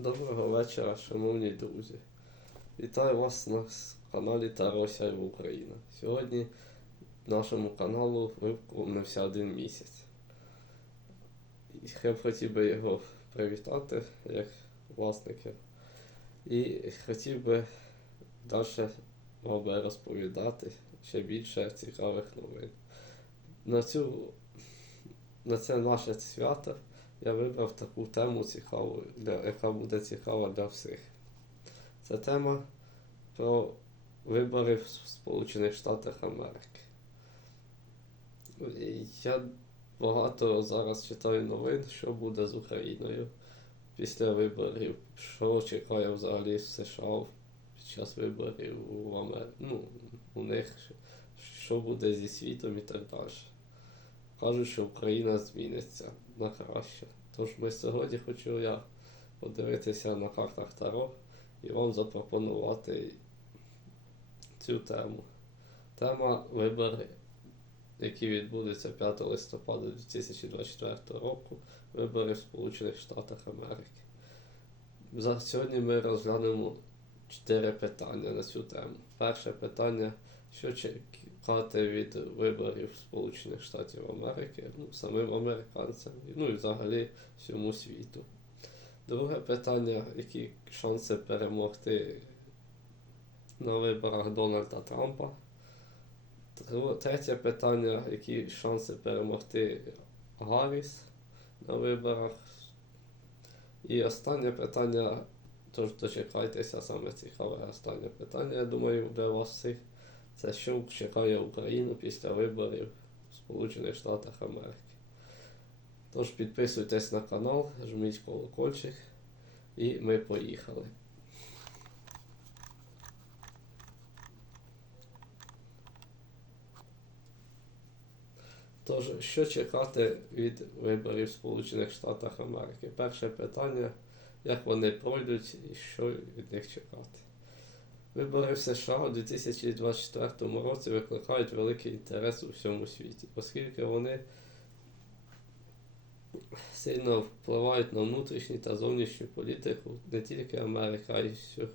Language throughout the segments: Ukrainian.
Доброго вечора, шановні друзі. Вітаю вас на каналі Тарося Україна. Сьогодні нашому каналу виповнився один місяць. Я б хотів би його привітати як власника. І хотів би далі вам розповідати ще більше цікавих новин. На, цю, на це наше свято я вибрав таку тему цікаву, для, яка буде цікава для всіх. Це тема про вибори в Сполучених Штатах Америки. Я багато зараз читаю новин, що буде з Україною після виборів, що чекає взагалі в США під час виборів в Америці. Ну, у них що буде зі світом і так далі. Кажуть, що Україна зміниться на краще. Тож ми сьогодні хочу я подивитися на картах Таро і вам запропонувати цю тему. Тема вибори, які відбудуться 5 листопада 2024 року, вибори в Сполучених Штатах Америки. За сьогодні ми розглянемо чотири питання на цю тему. Перше питання, що чекати від виборів Сполучених Штатів Америки, ну, самим американцям, ну і взагалі всьому світу. Друге питання, які шанси перемогти на виборах Дональда Трампа. Третє питання, які шанси перемогти Гарріс на виборах. І останнє питання, тож дочекайтеся, саме цікаве останнє питання, я думаю, для вас всіх. Це що чекає Україну після виборів в Сполучених Штатах Америки. Тож підписуйтесь на канал, жміть колокольчик і ми поїхали. Тож, що чекати від виборів в Сполучених Штатах Америки? Перше питання, як вони пройдуть і що від них чекати. Вибори в США у 2024 році викликають великий інтерес у всьому світі, оскільки вони сильно впливають на внутрішню та зовнішню політику не тільки Америки, а й всіх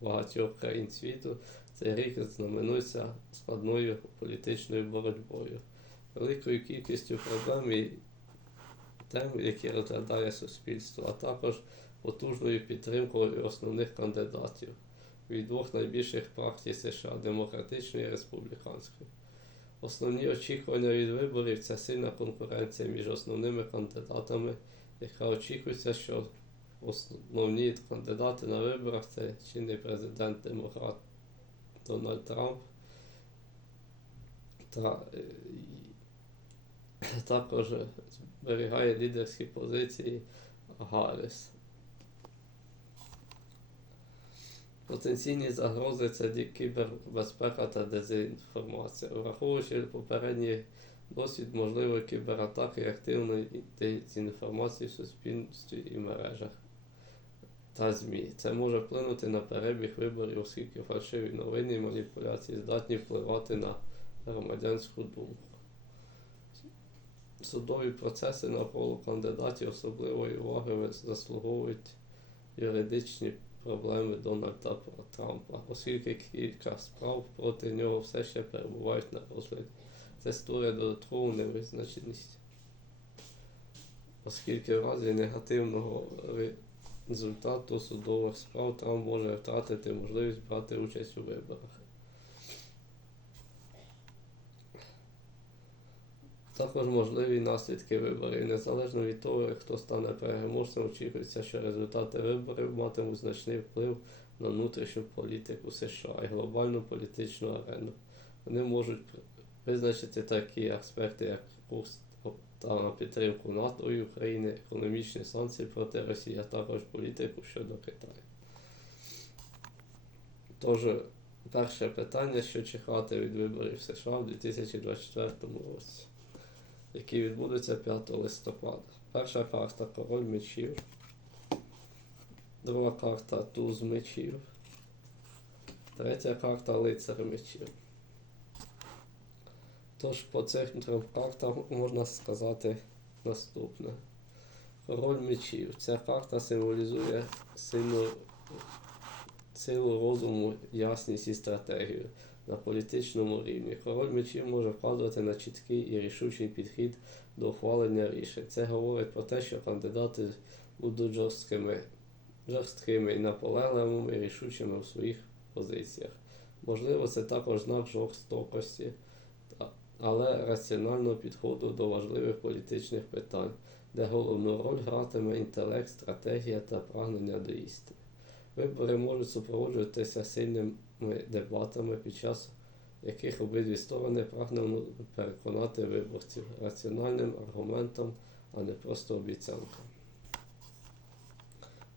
багатьох країн світу. Цей рік знаменується складною політичною боротьбою, великою кількістю проблем і тем, які розглядає суспільство, а також потужною підтримкою основних кандидатів від двох найбільших партій США демократичної і республіканської. Основні очікування від виборів це сильна конкуренція між основними кандидатами, яка очікується, що основні кандидати на виборах це чинний президент демократ Дональд Трамп та е, також зберігає лідерські позиції Гарріс. Потенційні загрози це кібербезпека та дезінформація. Враховуючи попередній досвід можливої кібератаки і активної дезінформації в суспільстві і мережах та ЗМІ. Це може вплинути на перебіг виборів, оскільки фальшиві новини і маніпуляції здатні впливати на громадянську думку. Судові процеси навколо кандидатів особливої уваги заслуговують юридичні проблеми Дональда Трампа, оскільки кілька справ проти нього все ще перебувають на розгляді. Це створює додаткову невизначеність, оскільки в разі негативного результату судових справ Трамп може втратити можливість брати участь у виборах. Також можливі наслідки виборів. Незалежно від того, хто стане переможцем, очікується, що результати виборів матимуть значний вплив на внутрішню політику США і глобальну політичну арену. Вони можуть визначити такі аспекти, як курс та підтримку НАТО і України, економічні санкції проти Росії, а також політику щодо Китаю. Тож, перше питання, що чекати від виборів США в 2024 році які відбудуться 5 листопада. Перша карта король мечів, друга карта туз мечів, третя карта лицар мечів. Тож по цих трьом картам можна сказати наступне. Король мечів. Ця карта символізує сильну силу розуму, ясність і стратегію на політичному рівні. Король мечів може вказувати на чіткий і рішучий підхід до ухвалення рішень. Це говорить про те, що кандидати будуть жорсткими, жорсткими і наполегливими і рішучими в своїх позиціях. Можливо, це також знак жорстокості, але раціонального підходу до важливих політичних питань, де головну роль гратиме інтелект, стратегія та прагнення до істини. Вибори можуть супроводжуватися сильними дебатами, під час яких обидві сторони прагнуть переконати виборців раціональним аргументом, а не просто обіцянками.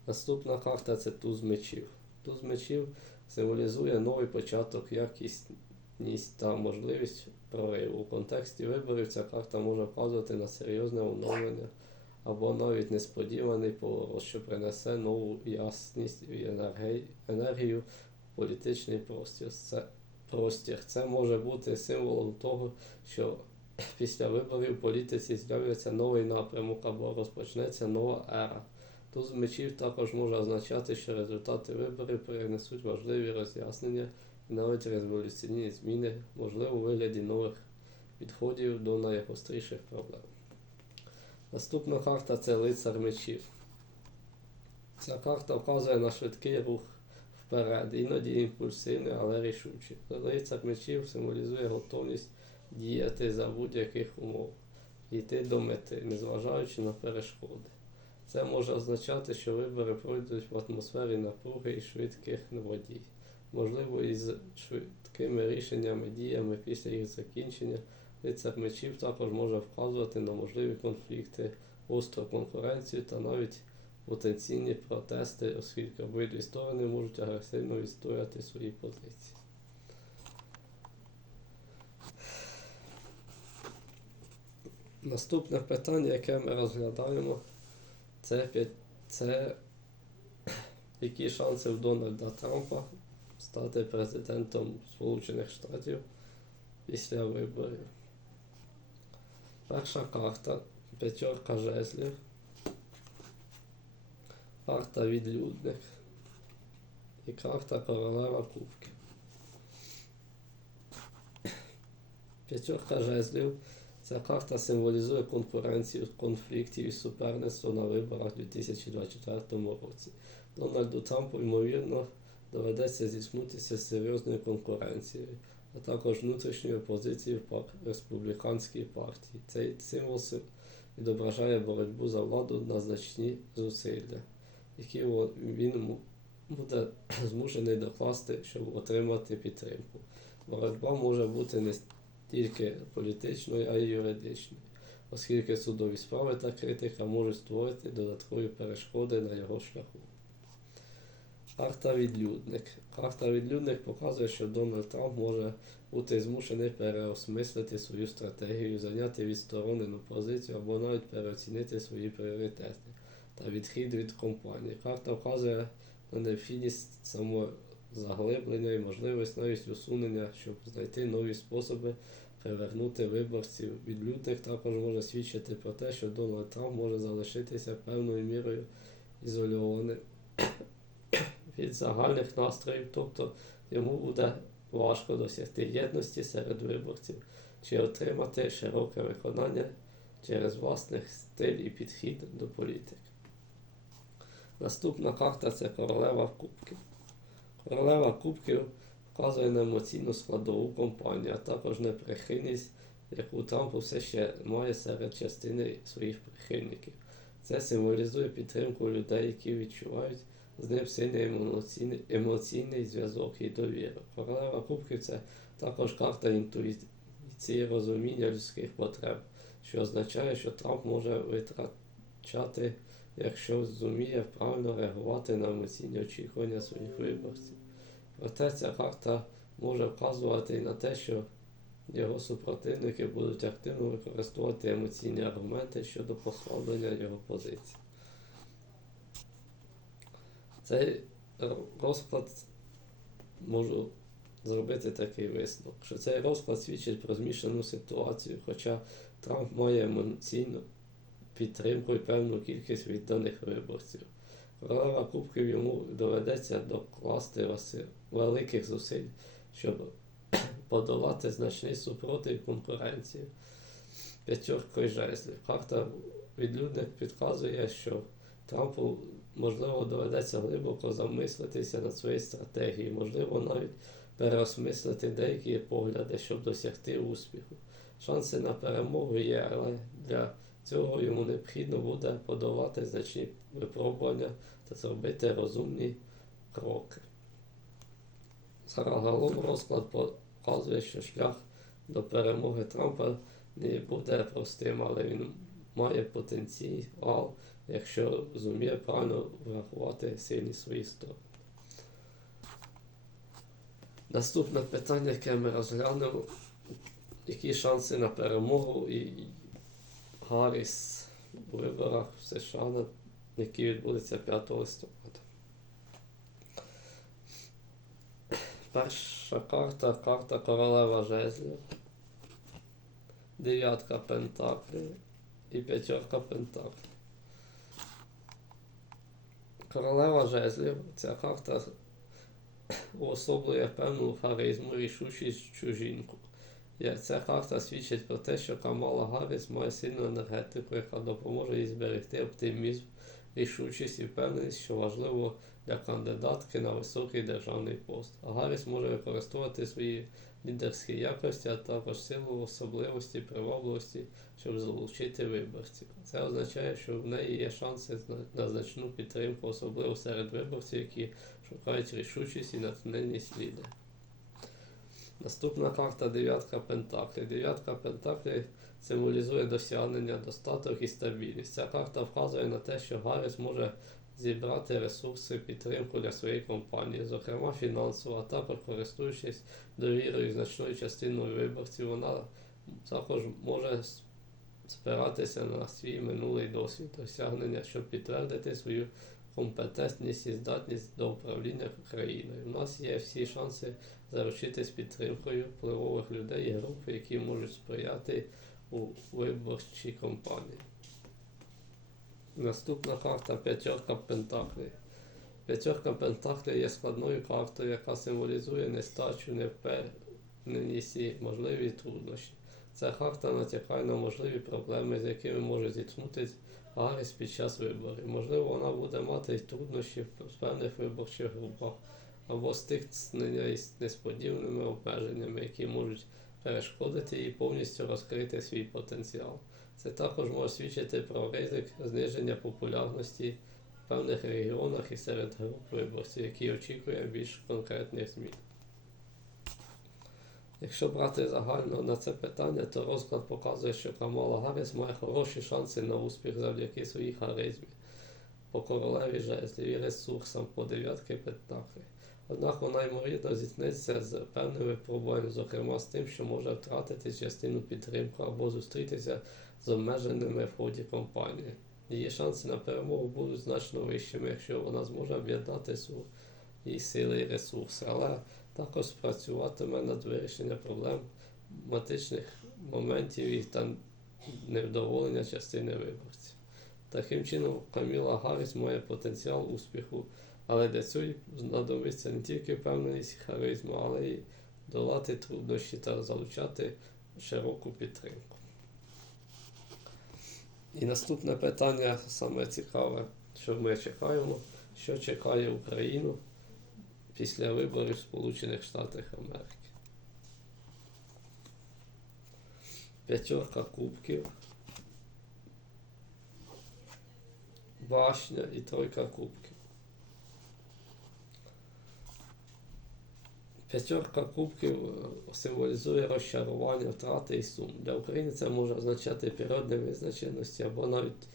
Наступна карта це туз мечів. Туз мечів символізує новий початок, якісність та можливість прориву. У контексті виборів ця карта може вказувати на серйозне оновлення або навіть несподіваний поворот, що принесе нову ясність і енергію політичний простір. Це, простір. Це може бути символом того, що після виборів в політиці з'явиться новий напрямок або розпочнеться нова ера. Туз мечів також може означати, що результати виборів принесуть важливі роз'яснення і навіть революційні зміни, можливо, у вигляді нових підходів до найгостріших проблем. Наступна карта це лицар мечів. Ця карта вказує на швидкий рух вперед, іноді імпульсивний, але рішучий. Лицар мечів символізує готовність діяти за будь-яких умов, йти до мети, незважаючи на перешкоди. Це може означати, що вибори пройдуть в атмосфері напруги і швидких водій. Можливо, із швидкими рішеннями, діями після їх закінчення лицар мечів також може вказувати на можливі конфлікти, гостру конкуренцію та навіть потенційні протести, оскільки обидві сторони можуть агресивно відстояти свої позиції. Наступне питання, яке ми розглядаємо, це, це які шанси в Дональда Трампа стати президентом Сполучених Штатів після виборів. Перша карта п'ятерка жезлів. Карта відлюдник. І карта королева кубків. П'ятерка жезлів. Ця карта символізує конкуренцію, конфліктів і суперництво на виборах у 2024 році. Дональду Трампу, ймовірно, доведеться зіткнутися з серйозною конкуренцією, а також внутрішньою опозицією в республіканській партії. Цей символ відображає боротьбу за владу на значні зусилля, які він буде змушений докласти, щоб отримати підтримку. Боротьба може бути не тільки політичною, а й юридичною, оскільки судові справи та критика можуть створити додаткові перешкоди на його шляху. Карта відлюдник. Карта відлюдник показує, що Дональд Трамп може бути змушений переосмислити свою стратегію, зайняти відсторонену позицію або навіть переоцінити свої пріоритети та відхід від компанії. Карта вказує на необхідність самозаглиблення і можливість навіть усунення, щоб знайти нові способи привернути виборців. Відлюдник також може свідчити про те, що Дональд Трамп може залишитися певною мірою ізольованим від загальних настроїв, тобто йому буде важко досягти єдності серед виборців чи отримати широке виконання через власний стиль і підхід до політики. Наступна карта це королева кубків. Королева кубків вказує на емоційну складову компанію, а також неприхильність, яку Трамп все ще має серед частини своїх прихильників. Це символізує підтримку людей, які відчувають з ним сильний емоційний, емоційний зв'язок і довіру. Королева Кубків це також карта інтуїції розуміння людських потреб, що означає, що Трамп може витрачати, якщо зуміє правильно реагувати на емоційні очікування своїх виборців. Проте ця карта може вказувати і на те, що його супротивники будуть активно використовувати емоційні аргументи щодо послаблення його позиції. Цей розклад можу зробити такий висновок, що цей розклад свідчить про змішану ситуацію, хоча Трамп має емоційно підтримку і певну кількість відданих виборців. Королева Кубків йому доведеться докласти великих зусиль, щоб подолати значний супротив і конкуренцію. П'ятеркою жезлів. Карта відлюдник підказує, що Трампу можливо доведеться глибоко замислитися над своєю стратегією, можливо, навіть переосмислити деякі погляди, щоб досягти успіху. Шанси на перемогу є, але для цього йому необхідно буде подолати значні випробування та зробити розумні кроки. Загалом розклад показує, що шлях до перемоги Трампа не буде простим, але він має потенціал, якщо зуміє правильно врахувати сильні свої сторони. Наступне питання, яке ми розглянемо, які шанси на перемогу і Гарріс у виборах в США, які відбудуться 5 листопада. Перша карта карта королева жезлів, дев'ятка пентаклів і п'ятерка пентаклів. Королева жезлів ця карта уособлює певну харизму, рішучість чужінку. Я- Ця карта свідчить про те, що Камала Гарріс має сильну енергетику, яка допоможе їй зберегти оптимізм, рішучість і впевненість, що важливо для кандидатки на високий державний пост. Гарріс може використовувати свої лідерські якості, а також силу особливості, привабливості, щоб залучити виборців. Це означає, що в неї є шанси на значну підтримку, особливо серед виборців, які шукають рішучість і натхненність лідера. Наступна карта дев'ятка Пентаклів. Дев'ятка Пентаклів символізує досягнення, достаток і стабільність. Ця карта вказує на те, що Гарріс може зібрати ресурси, підтримку для своєї компанії, зокрема фінансово, а також користуючись довірою значною частиною виборців, вона також може спиратися на свій минулий досвід досягнення, щоб підтвердити свою компетентність і здатність до управління країною. У нас є всі шанси заручитись підтримкою впливових людей і груп, які можуть сприяти у виборчій кампанії. Наступна карта п'ятерка Пентаклів. П'ятерка Пентаклів є складною картою, яка символізує нестачу, невпевненість і можливі труднощі. Ця карта натякає на можливі проблеми, з якими може зіткнутися Гарріс під час виборів. Можливо, вона буде мати труднощі в певних виборчих групах або стикнення із несподіваними обмеженнями, які можуть перешкодити їй повністю розкрити свій потенціал. Це також може свідчити про ризик зниження популярності в певних регіонах і серед груп виборців, які очікує більш конкретних змін. Якщо брати загально на це питання, то розклад показує, що Камала Гарріс має хороші шанси на успіх завдяки своїй харизмі, по королеві жезлів і ресурсам по дев'ятки пентаклів. Однак вона ймовірно зіткнеться з певними випробуваннями, зокрема з тим, що може втратити частину підтримку або зустрітися з обмеженими в ході кампанії. Її шанси на перемогу будуть значно вищими, якщо вона зможе об'єднати свої сили і ресурси, але також спрацюватиме над вирішенням проблематичних моментів і та невдоволення частини виборців. Таким чином, Каміла Гарріс має потенціал успіху, але для цього знадобиться не тільки впевненість і харизма, але й долати труднощі та залучати широку підтримку. І наступне питання саме цікаве, що ми чекаємо, що чекає Україну після виборів Сполучених Штатах Америки. П'ятерка кубків, башня і тройка кубків. П'ятерка кубків е, символізує розчарування, втрати і сум. Для України це може означати період невизначеності або навіть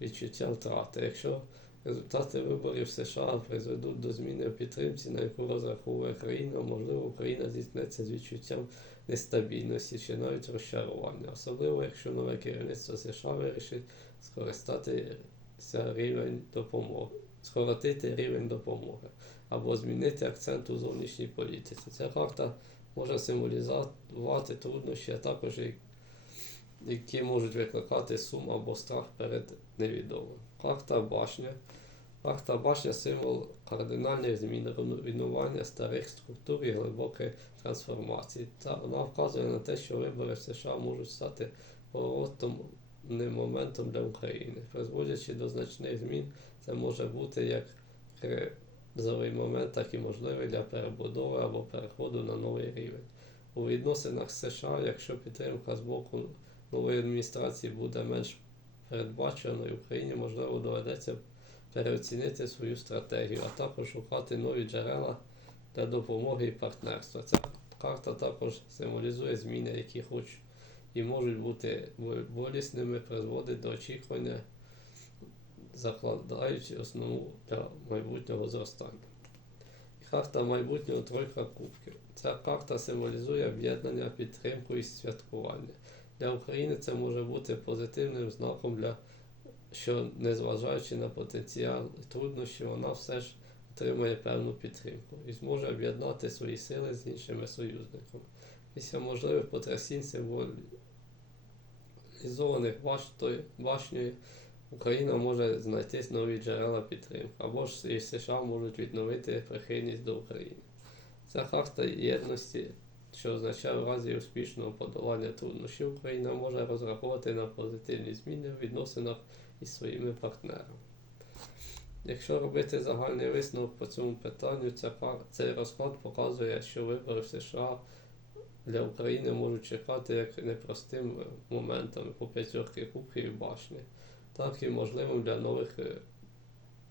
відчуття втрати. Якщо результати виборів США призведуть до зміни в підтримці, на яку розраховує країна, можливо, Україна зіткнеться з відчуттям нестабільності чи навіть розчарування, особливо якщо нове керівництво США вирішить скористатися рівень допомоги, скоротити рівень допомоги або змінити акцент у зовнішній політиці. Ця карта може символізувати труднощі, а також які можуть викликати сум або страх перед невідомим. Карта башня. Карта башня символ кардинальних змін, руйнування старих структур і глибокої трансформації. Та вона вказує на те, що вибори в США можуть стати поворотним моментом для України. Призводячи до значних змін, це може бути як кризовий момент, так і можливий для перебудови або переходу на новий рівень. У відносинах з США, якщо підтримка з боку нової адміністрації буде менш передбаченою, Україні можливо доведеться переоцінити свою стратегію, а також шукати нові джерела для допомоги і партнерства. Ця карта також символізує зміни, які хоч і можуть бути болісними, призводить до очікування, закладаючи основу для майбутнього зростання. Карта майбутнього тройка кубків. Ця карта символізує об'єднання, підтримку і святкування. Для України це може бути позитивним знаком для що незважаючи на потенціал і труднощі, вона все ж отримає певну підтримку і зможе об'єднати свої сили з іншими союзниками. Після можливих потрясінь символізованих башнею Україна може знайти нові джерела підтримки, або ж і США можуть відновити прихильність до України. Ця карта єдності, що означає в разі успішного подолання труднощів, Україна може розраховувати на позитивні зміни в відносинах із своїми партнерами. Якщо робити загальний висновок по цьому питанню, цей розклад показує, що вибори в США для України можуть чекати як непростим моментом по п'ятірки кубків і башні, так і можливим для нових е,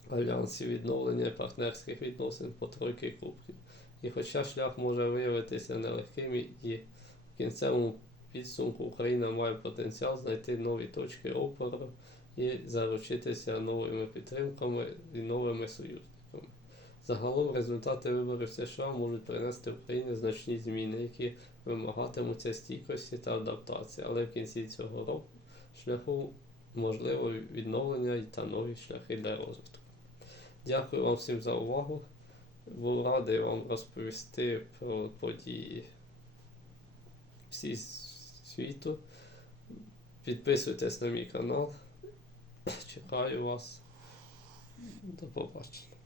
альянсів відновлення партнерських відносин по тройки кубків. І хоча шлях може виявитися нелегким і в кінцевому підсумку Україна має потенціал знайти нові точки опору і заручитися новими підтримками і новими союзниками. Загалом результати виборів США можуть принести Україні значні зміни, які вимагатимуться стійкості та адаптації, але в кінці цього року шляху можливо відновлення та нові шляхи для розвитку. Дякую вам всім за увагу. Був радий вам розповісти про події всі світу. Підписуйтесь на мій канал. Чекаю вас. До побачення.